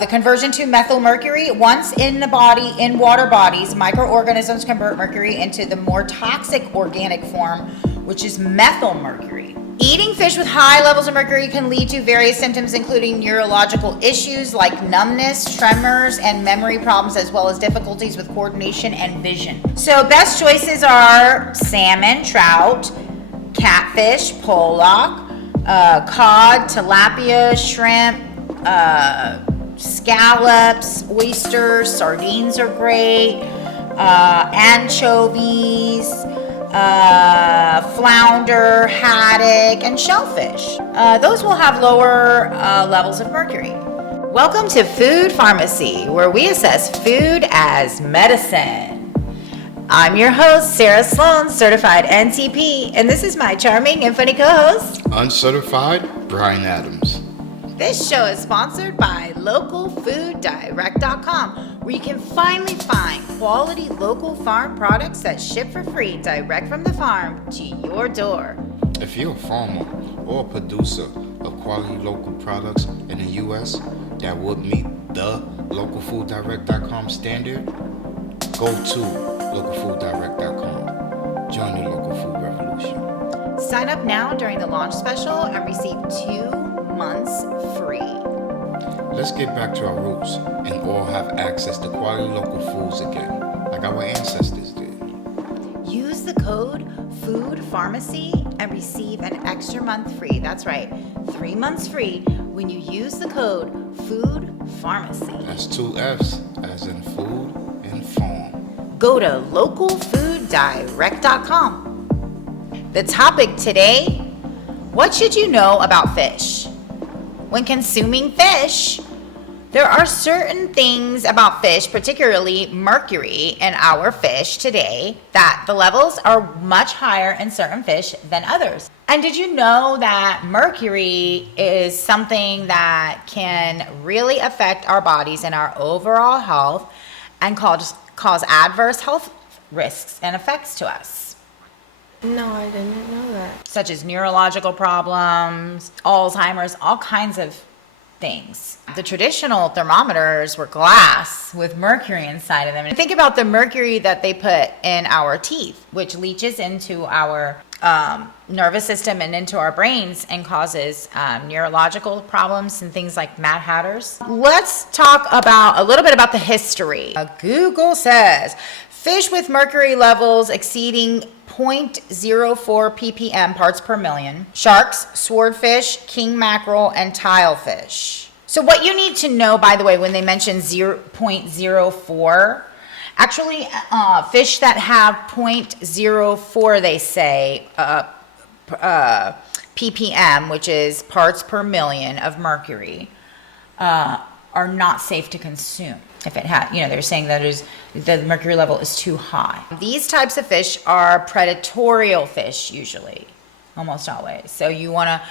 The conversion to methylmercury, once in the body, in water bodies, microorganisms convert mercury into the more toxic organic form, which is methylmercury. Eating fish with high levels of mercury can lead to various symptoms, including neurological issues like numbness, tremors, and memory problems, as well as difficulties with coordination and vision. So best choices are salmon, trout, catfish, pollock, cod, tilapia, shrimp, scallops, oysters, sardines are great, anchovies, flounder, haddock, and shellfish. Those will have lower levels of mercury. Welcome to Food Farmacy, where we assess food as medicine. I'm your host, Sarah Sloan, certified NTP, and this is my charming and funny co-host, Uncertified Brian Adams. This show is sponsored by localfooddirect.com, where you can finally find quality local farm products that ship for free direct from the farm to your door. If you're a farmer or a producer of quality local products in the U.S. that would meet the localfooddirect.com standard, go to localfooddirect.com. Join the local food revolution. Sign up now during the launch special and receive 2 months free. Let's get back to our roots and all have access to quality local foods again, like our ancestors did. Use the code FOODPharmacy and receive an extra month free. That's right, 3 months free when you use the code FOODPharmacy. That's 2 F's, as in food and farm. Go to localfooddirect.com. The topic today, what should you know about fish? When consuming fish, there are certain things about fish, particularly mercury in our fish today, that the levels are much higher in certain fish than others. And did you know that mercury is something that can really affect our bodies and our overall health and cause adverse health risks and effects to us? No, I didn't know that. Such as neurological problems, Alzheimer's, all kinds of things. The traditional thermometers were glass with mercury inside of them. And think about the mercury that they put in our teeth, which leaches into our nervous system and into our brains and causes neurological problems and things like Mad Hatters. Let's talk about a little bit about the history. Google says fish with mercury levels exceeding 0.04 ppm parts per million. Sharks, swordfish, king mackerel, and tilefish. So what you need to know, by the way, when they mention 0.04, actually fish that have 0.04, they say, ppm, which is parts per million of mercury, are not safe to consume. If it had, they're saying that the mercury level is too high. These types of fish are predatorial fish usually, almost always. So you want to,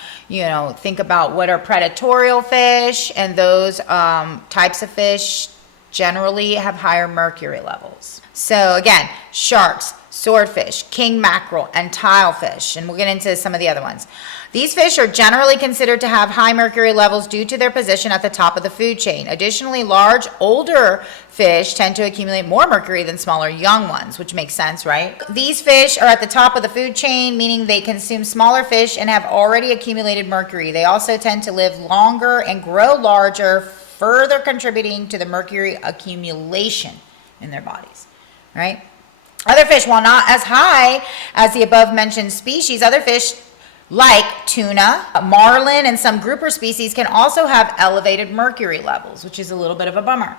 think about what are predatorial fish, and those types of fish generally have higher mercury levels. So again, sharks, swordfish, king mackerel, and tilefish, and we'll get into some of the other ones. These fish are generally considered to have high mercury levels due to their position at the top of the food chain. Additionally, large, older fish tend to accumulate more mercury than smaller, young ones, which makes sense, right? These fish are at the top of the food chain, meaning they consume smaller fish and have already accumulated mercury. They also tend to live longer and grow larger, further contributing to the mercury accumulation in their bodies, right? Other fish, while not as high as the above mentioned species, other fish like tuna, marlin, and some grouper species can also have elevated mercury levels, which is a little bit of a bummer.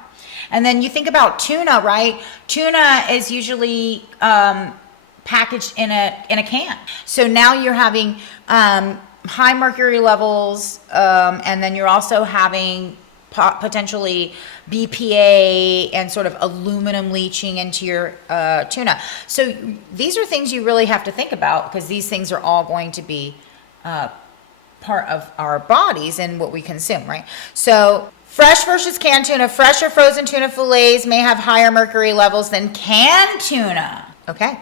And then you think about tuna, right? Tuna is usually packaged in a can. So now you're having high mercury levels, and then you're also having potentially BPA and sort of aluminum leaching into your tuna. So these are things you really have to think about, because these things are all going to be part of our bodies and what we consume, right? So fresh versus canned tuna. Fresh or frozen tuna fillets may have higher mercury levels than canned tuna. Okay.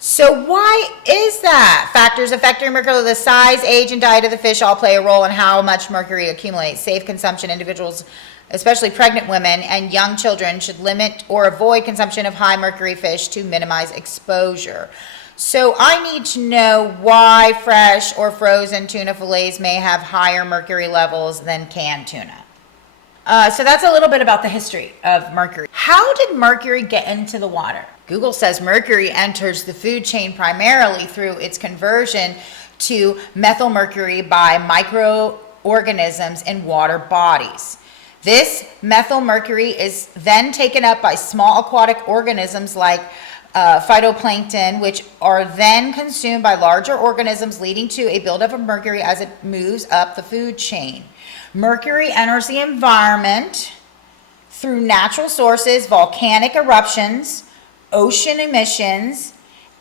So why is that? Factors affecting mercury, the size, age, and diet of the fish all play a role in how much mercury accumulates. Safe consumption, individuals especially pregnant women and young children, should limit or avoid consumption of high mercury fish to minimize exposure. So I need to know why fresh or frozen tuna fillets may have higher mercury levels than canned tuna. So that's a little bit about the history of mercury. How did mercury get into the water? Google says mercury enters the food chain primarily through its conversion to methylmercury by microorganisms in water bodies. This methylmercury is then taken up by small aquatic organisms like phytoplankton, which are then consumed by larger organisms, leading to a buildup of mercury as it moves up the food chain. Mercury enters the environment through natural sources, volcanic eruptions, ocean emissions,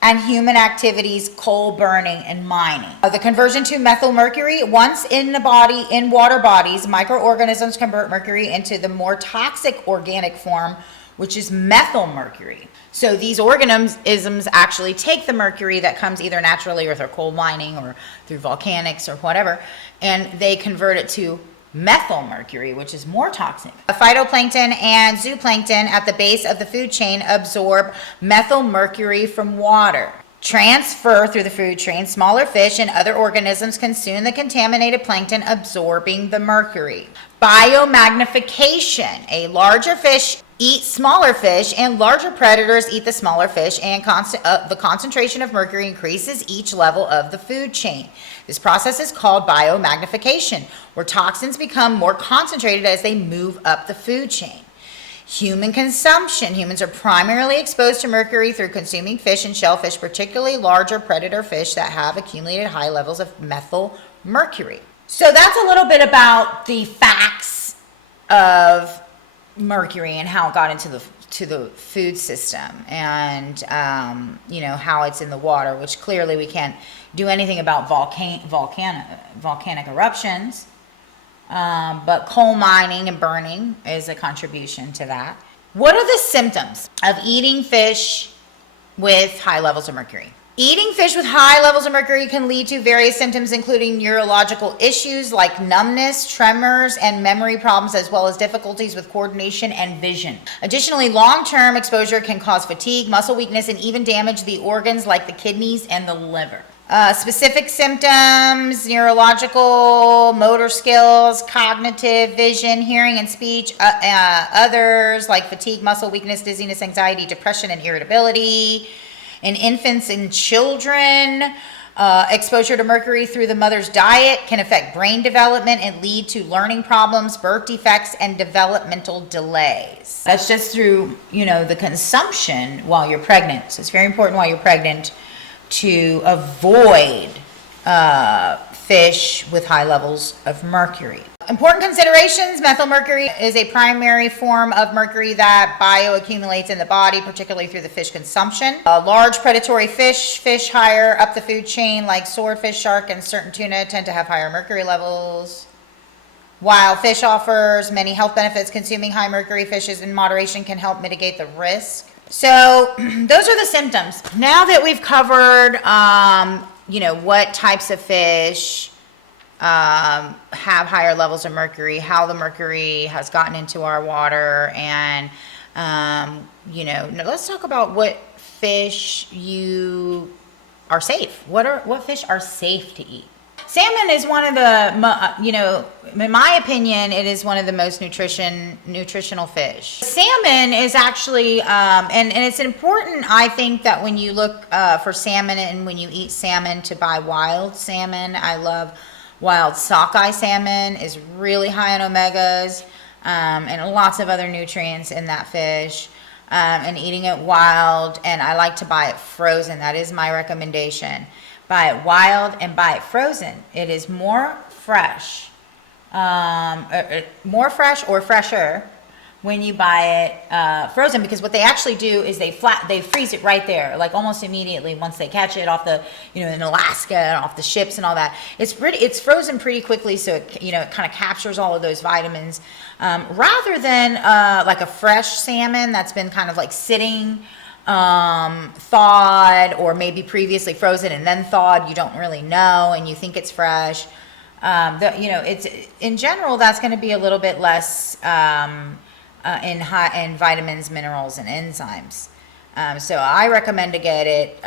and human activities, coal burning and mining. The conversion to methylmercury, once in the body, in water bodies, microorganisms convert mercury into the more toxic organic form, which is methylmercury. So these organisms actually take the mercury that comes either naturally or through coal mining or through volcanics or whatever, and they convert it to methylmercury, which is more toxic. Phytoplankton and zooplankton at the base of the food chain absorb methylmercury from water. Transfer through the food chain, smaller fish and other organisms consume the contaminated plankton, absorbing the mercury. Biomagnification. A larger fish eats smaller fish and larger predators eat the smaller fish, and the concentration of mercury increases each level of the food chain. This process is called biomagnification, where toxins become more concentrated as they move up the food chain. Human consumption. Humans are primarily exposed to mercury through consuming fish and shellfish, particularly larger predator fish that have accumulated high levels of methylmercury. So that's a little bit about the facts of mercury and how it got into the food system, and how it's in the water, which clearly we can't do anything about volcanic eruptions, but coal mining and burning is a contribution to that. What are the symptoms of eating fish with high levels of mercury? Eating fish with high levels of mercury can lead to various symptoms, including neurological issues like numbness, tremors, and memory problems, as well as difficulties with coordination and vision. Additionally, long-term exposure can cause fatigue, muscle weakness, and even damage the organs like the kidneys and the liver. Specific symptoms: neurological, motor skills, cognitive, vision, hearing, and speech. Others like fatigue, muscle weakness, dizziness, anxiety, depression, and irritability. In infants and children, exposure to mercury through the mother's diet can affect brain development and lead to learning problems, birth defects, and developmental delays. That's just through, the consumption while you're pregnant. So it's very important while you're pregnant to avoid fish with high levels of mercury. Important considerations: methylmercury is a primary form of mercury that bioaccumulates in the body, particularly through the fish consumption. Large predatory fish higher up the food chain, like swordfish, shark, and certain tuna, tend to have higher mercury levels. While fish offers many health benefits, consuming high mercury fishes in moderation can help mitigate the risk. So those are the symptoms. Now that we've covered, what types of fish have higher levels of mercury, how the mercury has gotten into our water, and let's talk about what fish are safe. What fish are safe to eat? Salmon is one of the, in my opinion, it is one of the most nutritional fish. Salmon is actually, and it's important, I think, that when you look for salmon and when you eat salmon, to buy wild salmon. I love wild sockeye salmon. Is really high in omegas and lots of other nutrients in that fish. And eating it wild, and I like to buy it frozen. That is my recommendation. Buy it wild and buy it frozen. It is more fresh, or fresher when you buy it frozen, because what they actually do is they freeze it right there, like almost immediately once they catch it off the, in Alaska and off the ships and all that. It's frozen pretty quickly, so it kind of captures all of those vitamins, rather than like a fresh salmon that's been kind of like sitting, thawed, or maybe previously frozen and then thawed. You don't really know, and you think it's fresh. It's in general that's going to be a little bit less in vitamins, minerals, and enzymes. So I recommend to get it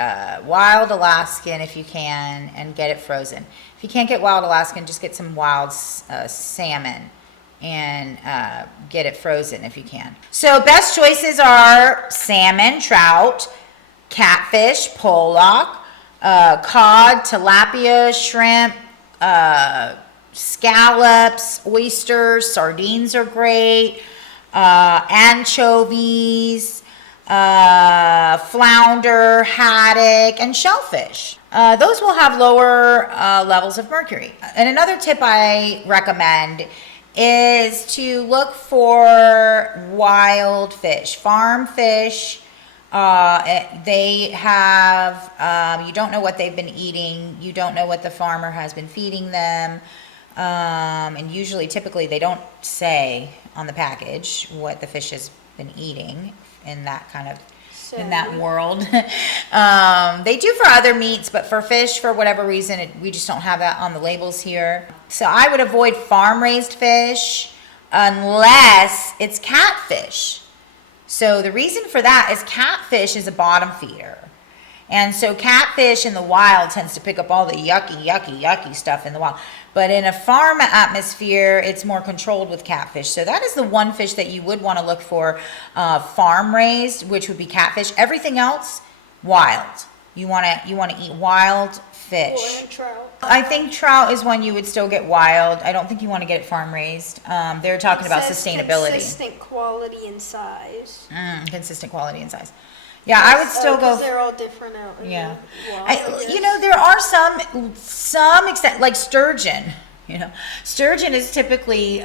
wild Alaskan if you can, and get it frozen. If you can't get wild Alaskan, just get some wild salmon and get it frozen if you can. So best choices are salmon, trout, catfish, pollock, cod, tilapia, shrimp, scallops, oysters, sardines are great, anchovies, flounder, haddock, and shellfish. Those will have lower levels of mercury. And another tip I recommend is to look for wild fish, farm fish. They have, you don't know what they've been eating. You don't know what the farmer has been feeding them. And usually, typically, they don't say on the package what the fish has been eating in that kind of, in that world. They do for other meats, but for fish, for whatever reason, we just don't have that on the labels here. So I would avoid farm-raised fish unless it's catfish. So the reason for that is catfish is a bottom feeder. And so catfish in the wild tends to pick up all the yucky stuff in the wild. But in a farm atmosphere, it's more controlled with catfish. So that is the one fish that you would want to look for farm raised, which would be catfish. Everything else, wild. You want to eat wild fish. Or trout. I think trout is one you would still get wild. I don't think you want to get it farm raised. They're talking about sustainability. Consistent quality and size. Consistent quality and size. Yeah, I would still go. They're all different out. Yeah, Well, there are some extent, like sturgeon. Sturgeon is typically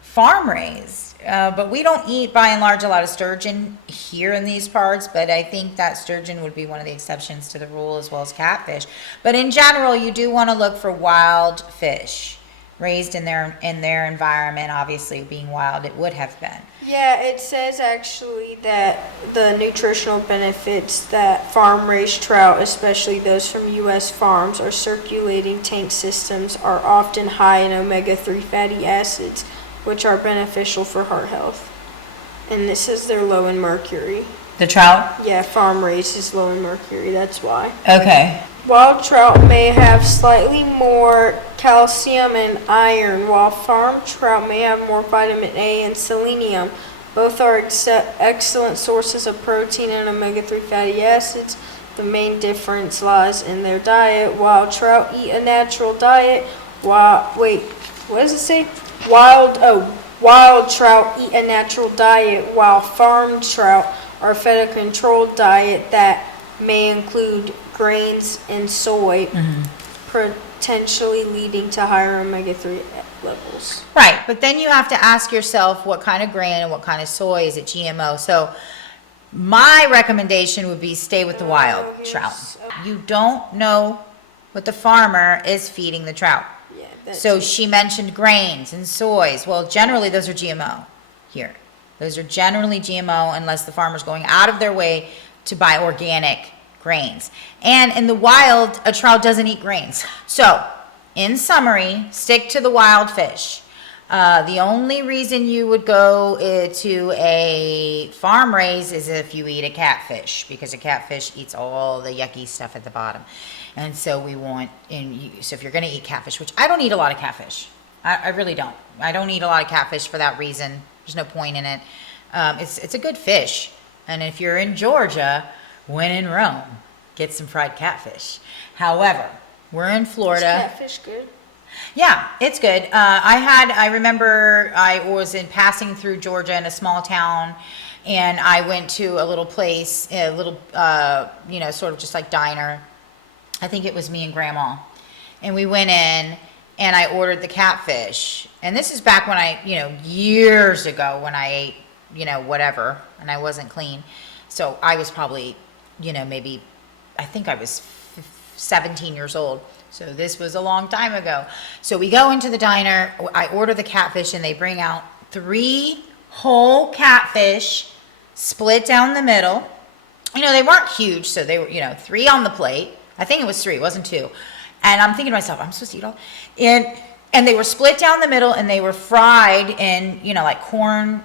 farm raised, but we don't eat by and large a lot of sturgeon here in these parts. But I think that sturgeon would be one of the exceptions to the rule, as well as catfish. But in general, you do want to look for wild fish raised in their environment. Obviously, being wild, it would have been. Yeah, it says actually that the nutritional benefits that farm-raised trout, especially those from U.S. farms or circulating tank systems, are often high in omega-3 fatty acids, which are beneficial for heart health. And it says they're low in mercury. The trout? Yeah, farm-raised is low in mercury, that's why. Okay. Wild trout may have slightly more calcium and iron, while farm trout may have more vitamin A and selenium. Both are excellent sources of protein and omega-3 fatty acids. The main difference lies in their diet. Wild trout eat a natural diet. What does it say? Wild trout eat a natural diet, while farm trout are fed a controlled diet that may include grains and soy, potentially leading to higher omega-3 levels. Right, but then you have to ask yourself what kind of grain and what kind of soy. Is it GMO? So my recommendation would be stay with the wild trout. You don't know what the farmer is feeding the trout. Yeah, so she mentioned grains and soys. Well, generally those are GMO here. Those are generally GMO unless the farmer's going out of their way to buy organic grains. And in the wild, a trout doesn't eat grains. So, in summary, stick to the wild fish. The only reason you would go to a farm raise is if you eat a catfish, because a catfish eats all the yucky stuff at the bottom. And so so if you're going to eat catfish, which I don't eat a lot of catfish. I really don't. I don't eat a lot of catfish for that reason. There's no point in it. It's a good fish. And if you're in Georgia, when in Rome, get some fried catfish. However, we're in Florida. Is catfish good? Yeah, it's good. I remember I was passing through Georgia in a small town, and I went to a little place, sort of just like diner. I think it was me and Grandma. And we went in, and I ordered the catfish. And this is back when years ago when I ate, whatever, and I wasn't clean. So I was probably, I think I was 17 years old. So this was a long time ago. So we go into the diner, I order the catfish, and they bring out 3 whole catfish split down the middle. They weren't huge, so they were, 3 on the plate. I think it was 3, it wasn't 2. And I'm thinking to myself, I'm supposed to eat all, and they were split down the middle, and they were fried in, like corn,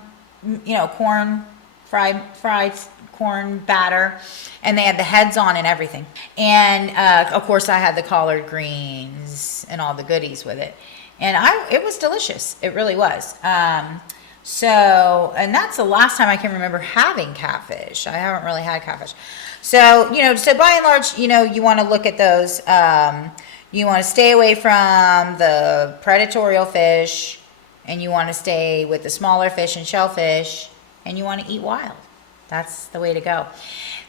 fried corn batter, and they had the heads on and everything. And of course, I had the collard greens and all the goodies with it, and it was delicious. It really was. And that's the last time I can remember having catfish. I haven't really had catfish. So by and large, you want to look at those. You want to stay away from the predatorial fish, and you want to stay with the smaller fish and shellfish, and you want to eat wild. That's the way to go.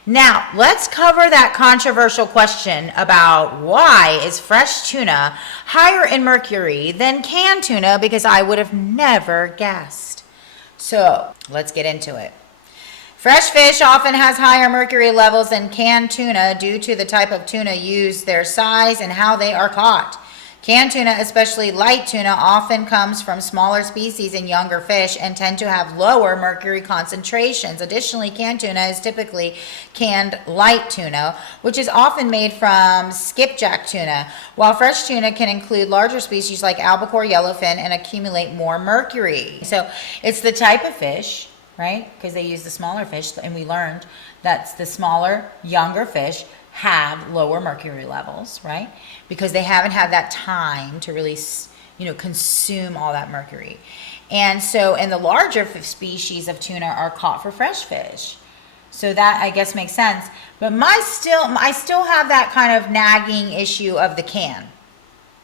Now, let's cover that controversial question about why is fresh tuna higher in mercury than canned tuna, because I would have never guessed. So, let's get into it. Fresh fish often has higher mercury levels than canned tuna due to the type of tuna used, their size, and how they are caught. Canned tuna, especially light tuna, often comes from smaller species and younger fish and tend to have lower mercury concentrations. Additionally, canned tuna is typically canned light tuna, which is often made from skipjack tuna, while fresh tuna can include larger species like albacore, yellowfin, and accumulate more mercury. So it's the type of fish, right? Because they use the smaller fish, and we learned that the smaller, younger fish have lower mercury levels, right? Because they haven't had that time to really, consume all that mercury. And the larger species of tuna are caught for fresh fish. So that, I guess, makes sense. But I still have that kind of nagging issue of the can.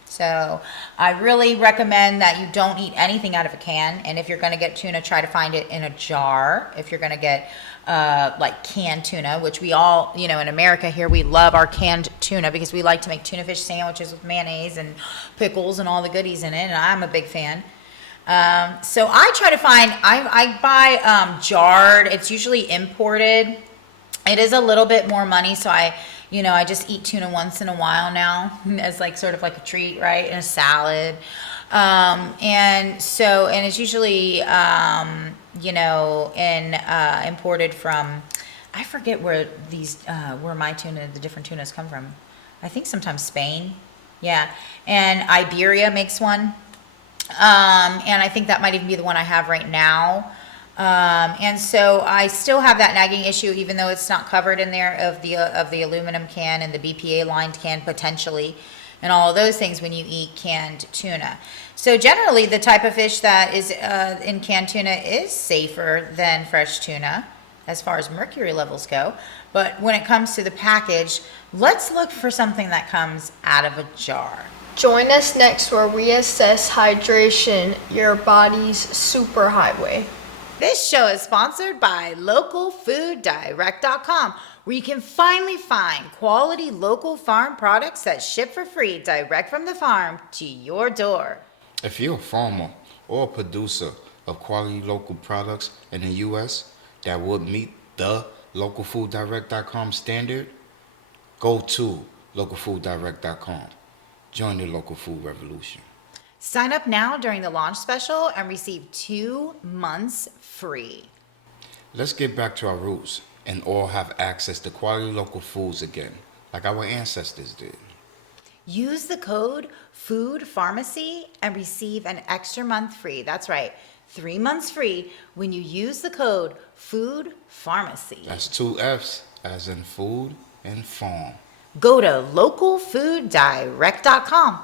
So I really recommend that you don't eat anything out of a can. And if you're going to get tuna, try to find it in a jar. If you're going to get like canned tuna, which we all, in America here, we love our canned tuna because we like to make tuna fish sandwiches with mayonnaise and pickles and all the goodies in it. And I'm a big fan. So I try to find, I buy jarred. It's usually imported. It is a little bit more money, so I just eat tuna once in a while now as sort of like a treat, right? In a salad. And it's usually, imported from, I forget where where my tuna, the different tunas come from. I think sometimes Spain. Yeah. And Iberia makes one. And I think that might even be the one I have right now. And so I still have that nagging issue, even though it's not covered in there, of the aluminum can and the BPA lined can potentially, and all of those things when you eat canned tuna. So generally, the type of fish that is in canned tuna is safer than fresh tuna as far as mercury levels go. But when it comes to the package, let's look for something that comes out of a jar. Join us next where we assess hydration, your body's superhighway. This show is sponsored by localfooddirect.com, where you can finally find quality local farm products that ship for free direct from the farm to your door. If you're a farmer or a producer of quality local products in the U.S. that would meet the localfooddirect.com standard, go to localfooddirect.com. Join the local food revolution. Sign up now during the launch special and receive 2 months free. Let's get back to our roots and all have access to quality local foods again, like our ancestors did. Use the code FOODPharmacy and receive an extra month free. That's right, 3 months free when you use the code FOODPharmacy. That's 2 F's, as in food and farm. Go to localfooddirect.com.